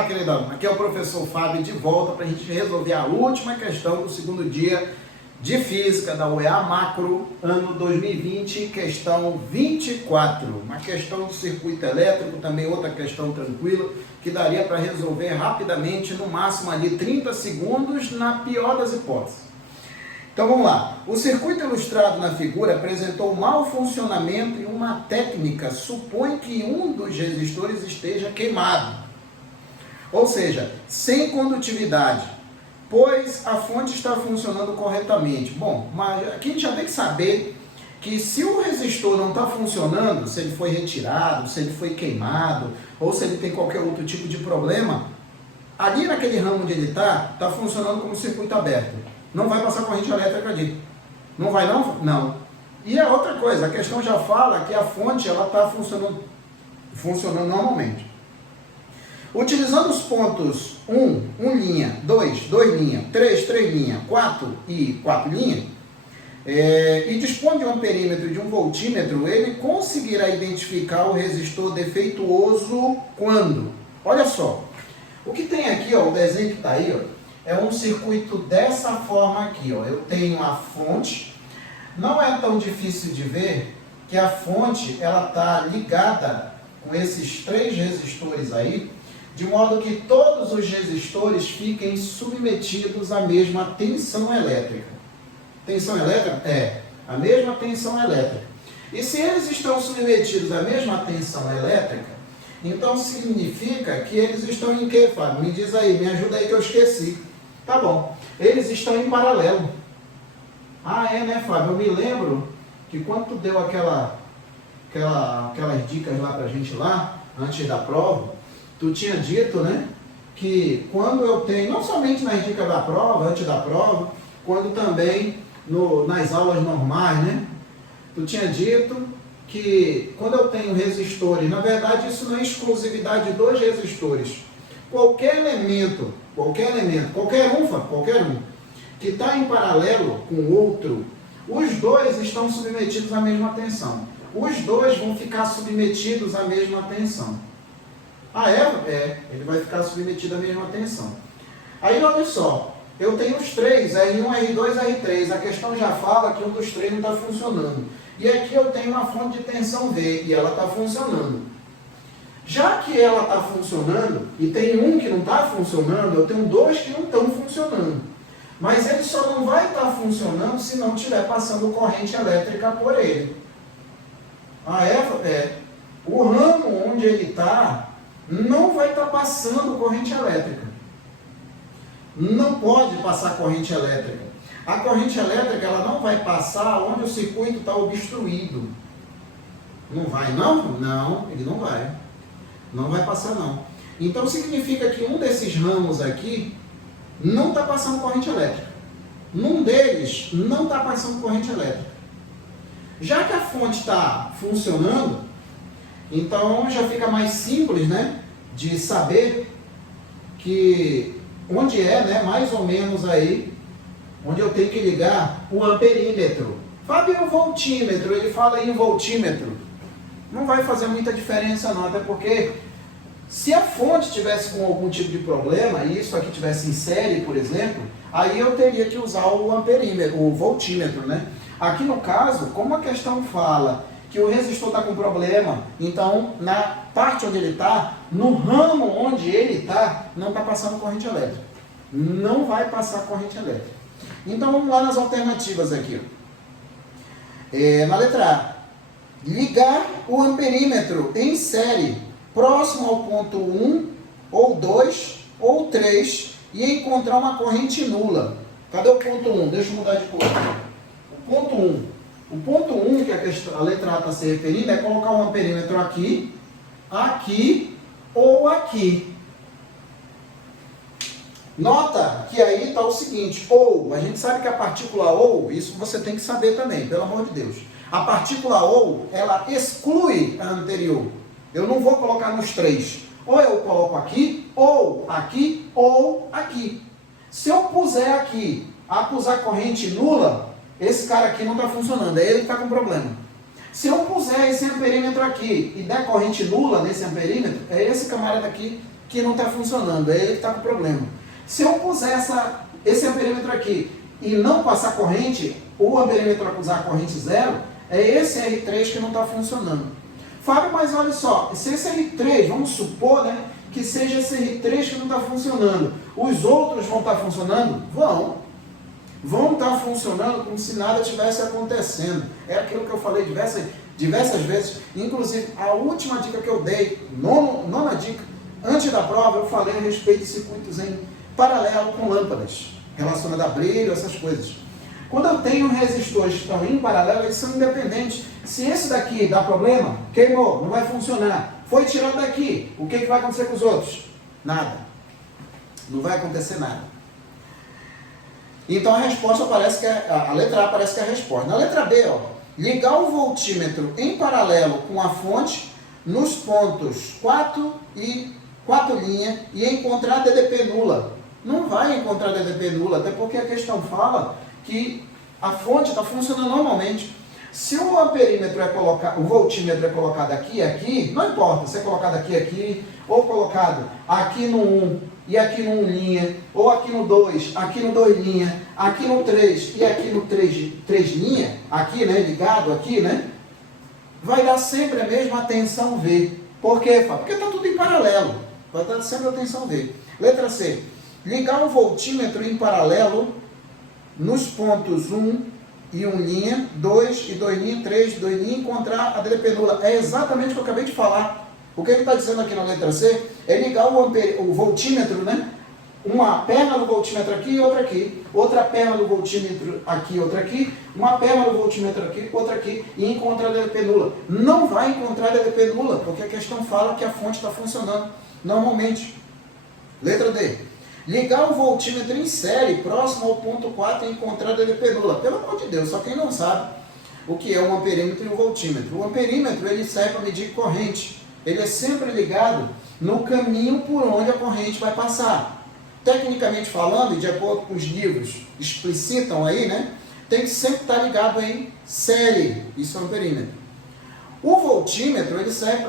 Olá, queridão. Aqui é o professor Fábio de volta para a gente resolver a última questão do segundo dia de Física da UEA Macro, ano 2020, questão 24. Uma questão de circuito elétrico, também outra questão tranquila, que daria para resolver rapidamente, no máximo ali 30 segundos, na pior das hipóteses. Então vamos lá. O circuito ilustrado na figura apresentou mau funcionamento e uma técnica supõe que um dos resistores esteja queimado. Ou seja, sem condutividade, pois a fonte está funcionando corretamente. Bom, mas aqui a gente já tem que saber que se o resistor não está funcionando, se ele foi retirado, se ele foi queimado, ou se ele tem qualquer outro tipo de problema, ali naquele ramo onde ele está funcionando como circuito aberto. Não vai passar corrente elétrica ali. Não vai não? Não. E a outra coisa, a questão já fala que a fonte está funcionando normalmente. Utilizando os pontos 1 linha, 2 linha, 3 linha, 4 e 4 linha, e dispõe de um amperímetro e de um voltímetro, ele conseguirá identificar o resistor defeituoso quando? Olha só, o que tem aqui, ó, o desenho que está aí, ó, é um circuito dessa forma aqui, ó. Eu tenho a fonte, não é tão difícil de ver que a fonte ela está ligada com esses 3 resistores aí, de modo que todos os resistores fiquem submetidos à mesma tensão elétrica. Tensão elétrica? É, a mesma tensão elétrica. E se eles estão submetidos à mesma tensão elétrica, então significa que eles estão em quê, Fábio? Me diz aí, me ajuda aí que eu esqueci. Tá bom, eles estão em paralelo. Ah, é, né, Fábio? Eu me lembro que quando tu deu aquelas dicas lá pra gente lá, antes da prova, tu tinha dito, né, que quando eu tenho, não somente nas dicas da prova, antes da prova, quando também nas aulas normais, né, tu tinha dito que quando eu tenho resistores, na verdade isso não é exclusividade dos resistores, qualquer elemento, qualquer um, que está em paralelo com o outro, os dois estão submetidos à mesma tensão. Os dois vão ficar submetidos à mesma tensão. Ah, é? Ele vai ficar submetido à mesma tensão. Aí, olha só, eu tenho os 3, R1, R2, R3. A questão já fala que um dos 3 não está funcionando. E aqui eu tenho uma fonte de tensão V, e ela está funcionando. Já que ela está funcionando, e tem um que não está funcionando, eu tenho 2 que não estão funcionando. Mas ele só não vai estar funcionando se não estiver passando corrente elétrica por ele. Ah, é? O ramo onde ele está não vai estar passando corrente elétrica. Não pode passar corrente elétrica. A corrente elétrica ela não vai passar onde o circuito está obstruído. Não vai não? Não, ele não vai. Não vai passar não. Então significa que um desses ramos aqui não está passando corrente elétrica. Num deles não está passando corrente elétrica. Já que a fonte está funcionando, então já fica mais simples, né, de saber que onde é, né, mais ou menos aí, onde eu tenho que ligar o amperímetro. Fábio, o voltímetro, ele fala em voltímetro. Não vai fazer muita diferença não, até porque se a fonte tivesse com algum tipo de problema, e isso aqui tivesse em série, por exemplo, aí eu teria que usar o amperímetro, o voltímetro, né? Aqui no caso, como a questão fala que o resistor está com problema, então na parte onde ele está, no ramo onde ele está, não está passando corrente elétrica. Não vai passar corrente elétrica. Então vamos lá nas alternativas aqui. Na letra A, ligar o amperímetro em série, próximo ao ponto 1, ou 2, ou 3, e encontrar uma corrente nula. Cadê o ponto 1? Deixa eu mudar de cor. O ponto 1. O ponto 1 que a letra A está se referindo é colocar um amperímetro aqui, aqui ou aqui. Nota que aí está o seguinte, ou, a gente sabe que a partícula ou, isso você tem que saber também, pelo amor de Deus. A partícula ou, ela exclui a anterior. Eu não vou colocar nos 3. Ou eu coloco aqui, ou aqui, ou aqui. Se eu puser aqui, acusar corrente nula, esse cara aqui não está funcionando, é ele que está com problema. Se eu puser esse amperímetro aqui e der corrente nula nesse amperímetro, é esse camarada aqui que não está funcionando, é ele que está com problema. Se eu puser esse amperímetro aqui e não passar corrente, o amperímetro acusar a corrente zero, é esse R3 que não está funcionando. Fábio, mas olha só, se esse R3, vamos supor, né, que seja esse R3 que não está funcionando, os outros vão estar funcionando? Vão estar funcionando como se nada tivesse acontecendo. É aquilo que eu falei diversas vezes. Inclusive, a última dica que eu dei, nona dica, antes da prova, eu falei a respeito de circuitos em paralelo com lâmpadas, relacionado a brilho, essas coisas. Quando eu tenho resistores que estão em paralelo, eles são independentes. Se esse daqui dá problema, queimou, não vai funcionar. Foi tirado daqui, o que vai acontecer com os outros? Nada. Não vai acontecer nada. Então a resposta parece que a letra A parece que é a resposta. Na letra B, ó, ligar o voltímetro em paralelo com a fonte nos pontos 4 linha e encontrar DDP nula. Não vai encontrar DDP nula, até porque a questão fala que a fonte está funcionando normalmente. Se o amperímetro o voltímetro é colocado aqui, não importa se é colocado aqui, ou colocado aqui no 1 e aqui no 1 linha, ou aqui no 2, aqui no 2 linha, aqui no 3 e aqui no 3 linha, aqui, né, ligado aqui, né, vai dar sempre a mesma tensão V. Por quê, Fábio? Porque está tudo em paralelo, vai dar sempre a tensão V. Letra C, ligar o voltímetro em paralelo nos pontos 1 e 1 linha, 2 e 2 linha, 3 e 2 linha, encontrar a DDP nula. É exatamente o que eu acabei de falar. O que ele está dizendo aqui na letra C é ligar o voltímetro, né? Uma perna do voltímetro aqui e outra aqui. Outra perna do voltímetro aqui e outra aqui. Uma perna do voltímetro aqui, outra aqui. E encontrar a DDP nula. Não vai encontrar a DDP nula, porque a questão fala que a fonte está funcionando normalmente. Letra D. Ligar o voltímetro em série, próximo ao ponto 4 e encontrar a DDP nula. Pelo amor de Deus, só quem não sabe o que é um amperímetro e um voltímetro. O amperímetro ele serve para medir corrente. Ele é sempre ligado no caminho por onde a corrente vai passar. Tecnicamente falando, e de acordo com os livros explicitam aí, né, tem que sempre estar ligado em série. Isso é um amperímetro. O voltímetro ele serve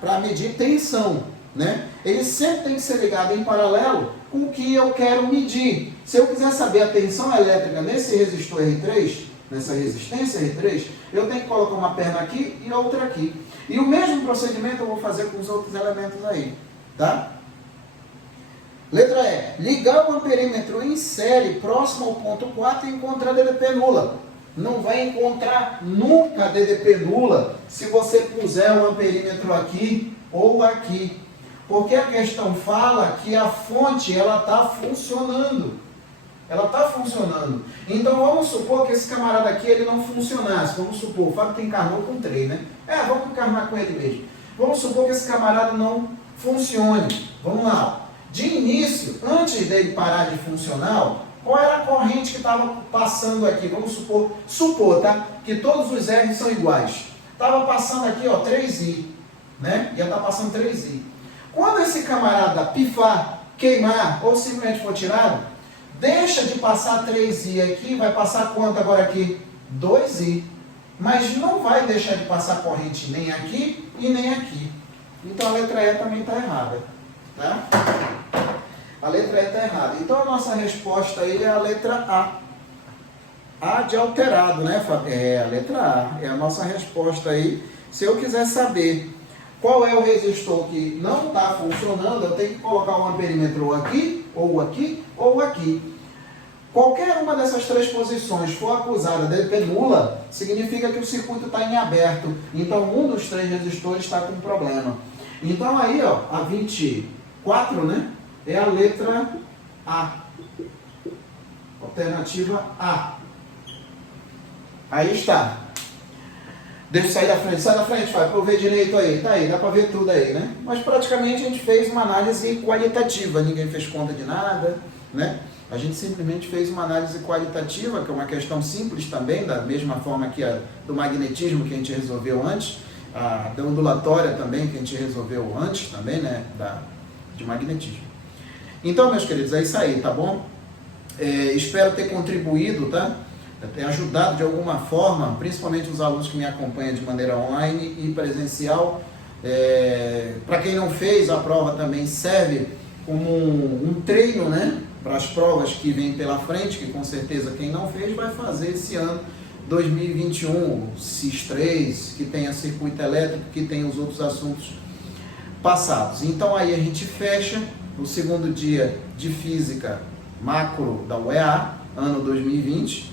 para medir tensão. Né? Ele sempre tem que ser ligado em paralelo com o que eu quero medir. Se eu quiser saber a tensão elétrica nesse resistor R3, nessa resistência R3, eu tenho que colocar uma perna aqui e outra aqui. E o mesmo procedimento eu vou fazer com os outros elementos aí. Tá? Letra E. Ligar o amperímetro em série próximo ao ponto 4 e encontrar DDP nula. Não vai encontrar nunca DDP nula se você puser o amperímetro aqui ou aqui. Porque a questão fala que a fonte ela está funcionando. Ela está funcionando. Então vamos supor que esse camarada aqui ele não funcionasse. Vamos supor, o Fábio que encarnou com 3, né? Vamos encarnar com ele mesmo. Vamos supor que esse camarada não funcione. Vamos lá. De início, antes dele parar de funcionar, qual era a corrente que estava passando aqui? Vamos supor, tá? Que todos os R são iguais. Estava passando aqui, ó, 3I, né? Ia estar passando 3I. Quando esse camarada pifar, queimar ou simplesmente for tirado, deixa de passar 3I aqui, vai passar quanto agora aqui? 2I. Mas não vai deixar de passar corrente nem aqui e nem aqui. Então a letra E também está errada. Tá? A letra E está errada. Então a nossa resposta aí é a letra A. A de alterado, né, Fábio? É a letra A. É a nossa resposta aí. Se eu quiser saber qual é o resistor que não está funcionando, eu tenho que colocar um amperímetro aqui, ou aqui, ou aqui. Qualquer uma dessas três posições for acusada de DDP nula, significa que o circuito está em aberto. Então, um dos três resistores está com problema. Então, aí, ó, a 24, né, é a letra A. Alternativa A. Aí está. Deixa eu sair da frente. Sai da frente, Fábio, para eu ver direito aí. Tá aí, dá para ver tudo aí, né? Mas praticamente a gente fez uma análise qualitativa. Ninguém fez conta de nada, né? A gente simplesmente fez uma análise qualitativa, que é uma questão simples também, da mesma forma que a do magnetismo que a gente resolveu antes, a da ondulatória também, que a gente resolveu antes também, né? De magnetismo. Então, meus queridos, é isso aí, tá bom? Espero ter contribuído, tá? Ter ajudado de alguma forma, principalmente os alunos que me acompanham de maneira online e presencial, Para quem não fez, a prova também serve como um treino, né? Para as provas que vêm pela frente, que com certeza quem não fez vai fazer esse ano 2021, o CIS3, que tem a circuito elétrico, que tem os outros assuntos passados. Então aí a gente fecha o segundo dia de Física Macro da UEA, ano 2020,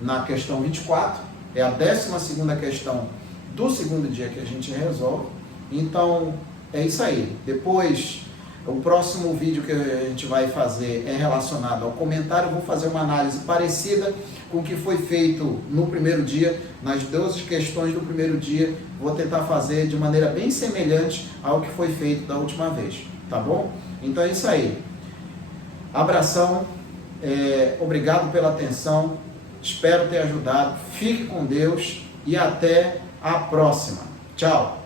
na questão 24, é a 12ª questão do segundo dia que a gente resolve. Então é isso aí. Depois, o próximo vídeo que a gente vai fazer é relacionado ao comentário. Eu vou fazer uma análise parecida com o que foi feito no primeiro dia, nas 12 questões do primeiro dia. Vou tentar fazer de maneira bem semelhante ao que foi feito da última vez, tá bom? Então é isso aí. Abração, obrigado pela atenção, espero ter ajudado. Fique com Deus e até a próxima. Tchau!